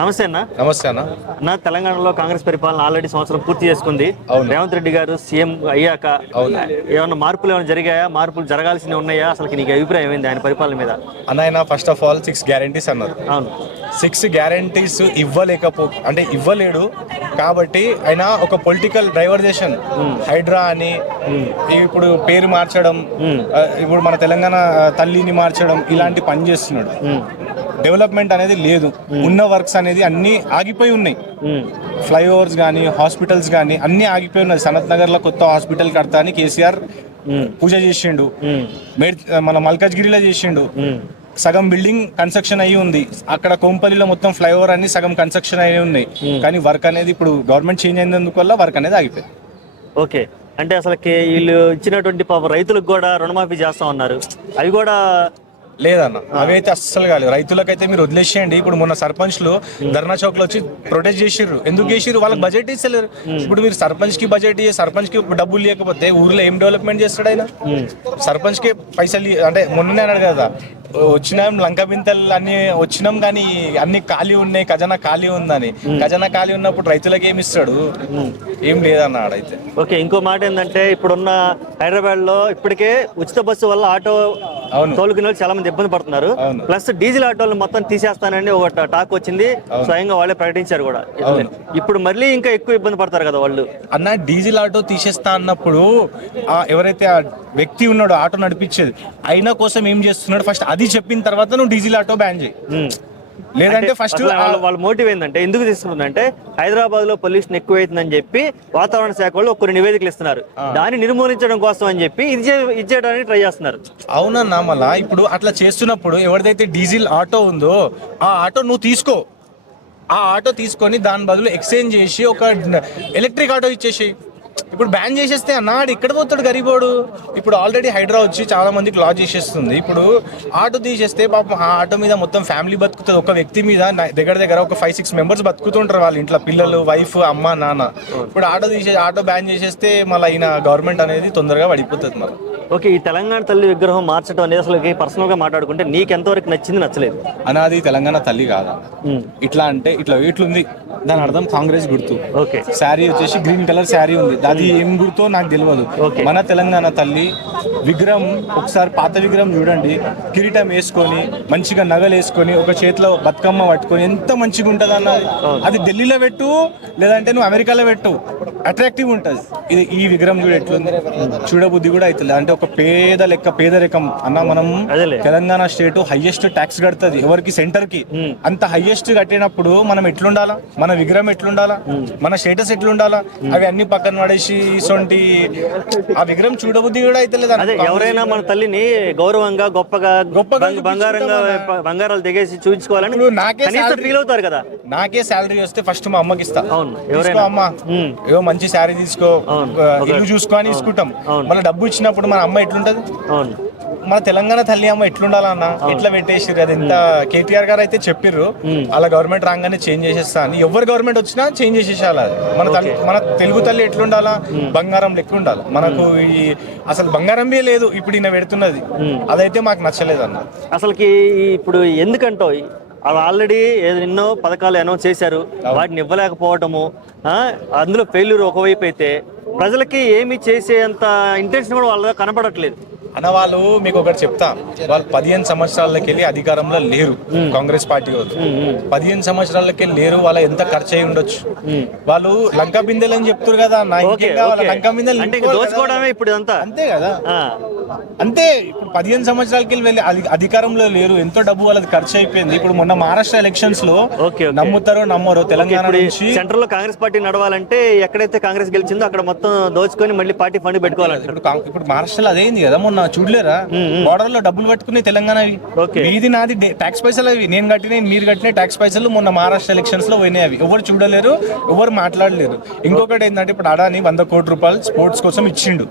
నమస్తే అన్న. నమస్తే అన్న. నా తెలంగాణలో కాంగ్రెస్ పరిపాలన ఆల్రెడీ సంవత్సరం పూర్తి చేసుకుంది. అవును. రేవంత్ రెడ్డి గారు సీఎం అయ్యాక ఏమన్నా మార్పులు జరిగాయా? మార్పులు జరగాల్సినవి ఉన్నాయా? అసలు నీకు అభిప్రాయం ఏంది ఆయన పరిపాలన మీద? ఆయన ఫస్ట్ ఆఫ్ ఆల్ 6 గ్యారంటీస్ అన్నారు. అవును, 6 గ్యారంటీస్ ఇవ్వలేడు కాబట్టి ఆయన ఒక పొలిటికల్ డైవర్జేషన్, హైడ్రా అని ఇప్పుడు పేరు మార్చడం, ఇప్పుడు మన తెలంగాణ తల్లిని మార్చడం, ఇలాంటి పని చేస్తున్నాడు. డెవలప్మెంట్ అనేది లేదు. ఉన్న వర్క్స్ అనేది అన్ని ఆగిపోయి ఉన్నాయి. ఫ్లైఓవర్స్ కానీ హాస్పిటల్స్ కానీ అన్ని ఆగిపోయి ఉన్నాయి. సనత్ నగర్ లో కొత్త హాస్పిటల్ కడతా అని కేసీఆర్ పూజ చేసిండు. మన మల్కాజ్గిరిలో చేసిండు. సగం బిల్డింగ్ కన్స్ట్రక్షన్ అయ్యి ఉంది. అక్కడ కోంపల్లిలో మొత్తం ఫ్లైఓవర్ అన్ని సగం కన్స్ట్రక్షన్ అయ్యి ఉన్నాయి. కానీ వర్క్ అనేది ఇప్పుడు గవర్నమెంట్ చేంజ్ అయినందుకు వల్ల వర్క్ అనేది ఆగిపోయింది. ఓకే, అంటే అసలుకి వీళ్ళు ఇచ్చినటువంటి పాపం రైతులకు కూడా రుణమాఫీ చేస్తా ఉన్నారు, అవి కూడా లేదన్న. అవైతే అస్సలు కాలేదు. రైతులకైతే మీరు వదిలేసేయండి. ఇప్పుడు మొన్న సర్పంచ్లు ధర్నా చౌక్ లో వచ్చి ప్రొటెస్ట్ చేసిర్రు. ఎందుకు చేసిర్రు? వాళ్ళకి బడ్జెట్ ఇస్తలేరు. ఇప్పుడు మీరు సర్పంచ్ కి బడ్జెట్ సర్పంచ్ కి డబ్బులు లేకపోతే ఊర్లో ఏం డెవలప్మెంట్ చేస్తాడు ఆయన? సర్పంచ్ కి పైసలు అంటే మొన్ననే అన్నాడు కదా, వచ్చినాం లంక బింతలు అన్ని వచ్చినాం కానీ అన్ని ఖాళీ ఉన్నాయి, ఖజానా ఖాళీ ఉందని. ఖజానా ఖాళీ ఉన్నప్పుడు రైతులకు ఏమి ఇస్తాడు? ఏం లేదన్నాడు అయితే. ఓకే, ఇంకో మాట ఏంటంటే ఇప్పుడున్న హైదరాబాద్ లో ఇప్పటికే ఉచిత బస్సు వల్ల ఆటో తోలుకునే చాలా మంది ఇబ్బంది పడుతున్నారు. ప్లస్ డీజిల్ ఆటోలు మొత్తం తీసేస్తానని ఒక టాక్ వచ్చింది, స్వయంగా వాళ్ళే ప్రకటించారు కూడా. ఇప్పుడు మళ్ళీ ఇంకా ఎక్కువ ఇబ్బంది పడతారు కదా వాళ్ళు. అన్న డీజిల్ ఆటో తీసేస్తా అన్నప్పుడు ఎవరైతే ఆ వ్యక్తి ఉన్నాడో ఆటో నడిపించేది ఆయన కోసం ఏం చేస్తున్నాడు ఫస్ట్ అది చెప్పిన తర్వాత నువ్వు డీజిల్ ఆటో బ్యాన్ చేయి. లేదంటే ఫస్ట్ వాళ్ళ మోటివ్ ఏంటంటే ఎందుకు తీసుకుంటుందంటే హైదరాబాద్ లో పొల్యూషన్ ఎక్కువైతుందని చెప్పి వాతావరణ శాఖ వాళ్ళు కొన్ని నివేదికలు ఇస్తున్నారు. దాన్ని నిర్మూలించడం కోసం అని చెప్పి ఇది చేయడానికి ట్రై చేస్తున్నారు. అవునన్నా, మళ్ళా ఇప్పుడు అట్లా చేస్తున్నప్పుడు ఎవరిదైతే డీజిల్ ఆటో ఉందో ఆ ఆటో నువ్వు తీసుకో. ఆ ఆటో తీసుకొని దాని బదులు ఎక్స్చేంజ్ చేసి ఒక ఎలక్ట్రిక్ ఆటో ఇచ్చేసి. ఇప్పుడు బ్యాన్ చేసేస్తే అన్నాడు ఇక్కడ పోతాడు గరీబోడు. ఇప్పుడు ఆల్రెడీ హైడ్రా వచ్చి చాలా మందికి లాస్ చేసేస్తుంది. ఇప్పుడు ఆటో తీసేస్తే పాపం ఆ ఆటో మీద మొత్తం ఫ్యామిలీ బతుకుతుంది. ఒక వ్యక్తి మీద దగ్గర ఒక 5-6 మెంబర్స్ బతుకుతుంటారు వాళ్ళ ఇంట్లో, పిల్లలు, వైఫ్, అమ్మ, నాన్న. ఇప్పుడు ఆటో బ్యాన్ చేసేస్తే మళ్ళీ ఈయన గవర్నమెంట్ అనేది తొందరగా పడిపోతుంది మళ్ళీ. ఓకే, ఈ తెలంగాణ తల్లి విగ్రహం మార్చడం అనేది అసలు పర్సనల్ గా మాట్లాడుకుంటే నీకు ఎంతవరకు నచ్చింది, నచ్చలేదు? అనాది తెలంగాణ తల్లి కాదా? ఇట్లా అంటే ఇట్లుంది, దాని అర్థం కాంగ్రెస్ గుర్తు. ఓకే, శారీ వచ్చేసి గ్రీన్ కలర్ శారీ ఉంది, అది ఏం గుర్తో నాకు తెలియదు. మన తెలంగాణ తల్లి విగ్రహం ఒకసారి పాత విగ్రహం చూడండి, కిరీటం వేసుకొని మంచిగా నగలు వేసుకొని ఒక చేతిలో బతుకమ్మ పట్టుకొని ఎంత మంచిగా ఉంటుంది అన్నది. అది ఢిల్లీలో పెట్టు, లేదంటే నువ్వు అమెరికాలో పెట్టు, అట్రాక్టివ్ ఉంటుంది. ఇది ఈ విగ్రహం చూడ ఎట్లుంది, చూడబుద్ధి కూడా అవుతుంది. అంటే ఒక పేదరికం అన్న. మనం తెలంగాణ స్టేట్ హైయెస్ట్ ట్యాక్స్ కడుతుంది ఎవరికి? సెంటర్ కి. అంత హైయెస్ట్ కట్టినప్పుడు మనం ఎట్లుండాలా? మన విగ్రహం ఎట్లుండాలా? మన స్టేటస్ ఎట్లుండాలా? అవి అన్ని పక్కన పడేసి ఇసొంటి ఆ విగ్రహం చూడబుద్ధి కూడా అయితే లేదు. ఎవరైనా మన తల్లిని గౌరవంగా గొప్పగా బంగారాలు దిగేసి చూపించుకోవాలని ఫీల్ అవుతారు కదా. నాకే శాలరీ వస్తే ఫస్ట్ మా అమ్మకి ఇస్తా. అమ్మ ఏవో మంచి శారీ తీసుకో, ఇల్లు చూసుకో అని తీసుకుంటాం. మన డబ్బు ఇచ్చినప్పుడు మన అమ్మ ఎట్లుంటది? మన తెలంగాణ తల్లి అమ్మ ఎట్లుండాలన్న? ఎట్లా పెట్టేసిర్రు. అది ఎంత కేటీఆర్ గారు అయితే చెప్పిర్రు అలా గవర్నమెంట్ రాగానే చేంజ్ చేసేస్తా అని. ఎవరు గవర్నమెంట్ వచ్చినా చేంజ్ చేసేసాలి. మన తెలుగు తల్లి ఎట్లుండాలా? బంగారం లెక్క ఉండాలి. మనకు ఈ అసలు బంగారం బే లేదు ఇప్పుడు ఈయన పెడుతున్నది. అదైతే మాకు నచ్చలేదు అన్న. అసలుకి ఇప్పుడు ఎందుకంటో అవి ఆల్రెడీ ఎన్నో పథకాలు అనౌన్స్ చేశారు, వాటిని ఇవ్వలేకపోవటము, అందులో ఫెయిల్యూర్ ఒకవైపు అయితే ప్రజలకి ఏమి చేసేంత ఇంటెన్షన్ కూడా వాళ్ళ కనపడట్లేదు అన్న. వాళ్ళు మీకు ఒకటి చెప్తా, వాళ్ళు 15 సంవత్సరాలకి వెళ్ళి అధికారంలో లేరు. కాంగ్రెస్ పార్టీ వాళ్ళు 15 సంవత్సరాలకి లేరు. వాళ్ళ ఎంత ఖర్చు అయి ఉండొచ్చు? వాళ్ళు లంకా బిందెలు అని చెప్తారు కదా, లంకా బిందెలు ఇప్పుడు అంతే కదా. అంతే, ఇప్పుడు 15 సంవత్సరాలకి వెళ్ళి అధికారంలో లేరు. ఎంతో డబ్బు వాళ్ళది ఖర్చు అయిపోయింది. ఇప్పుడు మొన్న మహారాష్ట్ర ఎలక్షన్స్ లో నమ్ముతారో నమ్మరో తెలంగాణ నుంచి సెంట్రల్ లో కాంగ్రెస్ పార్టీ నడవాలంటే ఎక్కడైతే కాంగ్రెస్ గెలిచిందో అక్కడ మొత్తం దోచుకొని మళ్ళీ పార్టీ ఫండ్ పెట్టుకోవాలంటే ఇప్పుడు మహారాష్ట్రలో అదేంది కదా. మొన్న చూడలేరా బార్డర్ లో డబ్బులు పట్టుకుని తెలంగాణ మీది నాది ట్యాక్స్ పైసలు అవి నేను కట్టిన మీరు కట్టిన ట్యాక్స్ పైసలు మొన్న మహారాష్ట్ర ఎలక్షన్స్ లో పోయినాయి. అవి ఎవరు చూడలేరు, ఎవరు మాట్లాడలేరు. ఇంకొకటి ఏంటంటే ఇప్పుడు అడాని 100 కోట్ల రూపాయలు స్పోర్ట్స్ కోసం ఇచ్చిండు.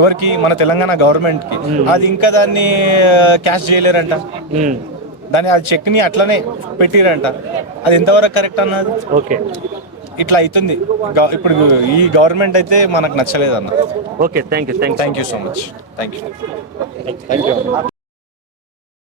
ఎవరికి? మన తెలంగాణ గవర్నమెంట్ కి. అది ఇంకా దాన్ని క్యాష్ చేయలేరంట. దాన్ని అది చెక్ ని అట్లనే పెట్టిరంట. అది ఎంతవరకు కరెక్ట్ అన్నది? ఓకే, ఇట్లా అవుతుంది. ఇప్పుడు ఈ గవర్నమెంట్ అయితే మనకు నచ్చలేదు అన్న. Okay, thank you so much. Thank you.